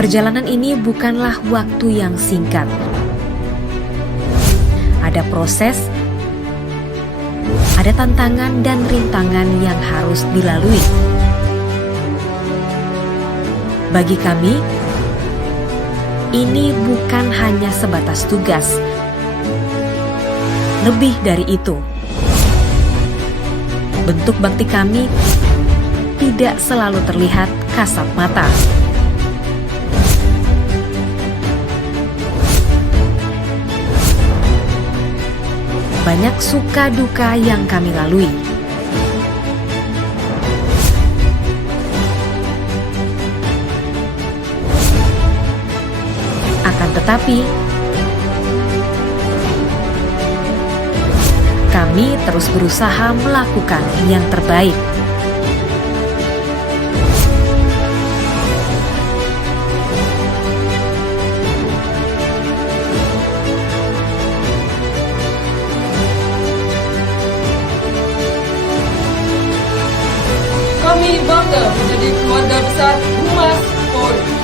Perjalanan ini bukanlah waktu yang singkat. Ada proses, ada tantangan dan rintangan yang harus dilalui. Bagi kami, ini bukan hanya sebatas tugas. Lebih dari itu, bentuk bakti kami tidak selalu terlihat kasat mata. Banyak suka duka yang kami lalui. Akan tetapi, kami terus berusaha melakukan yang terbaik. Kami bangga menjadi keluarga besar Humas Polri.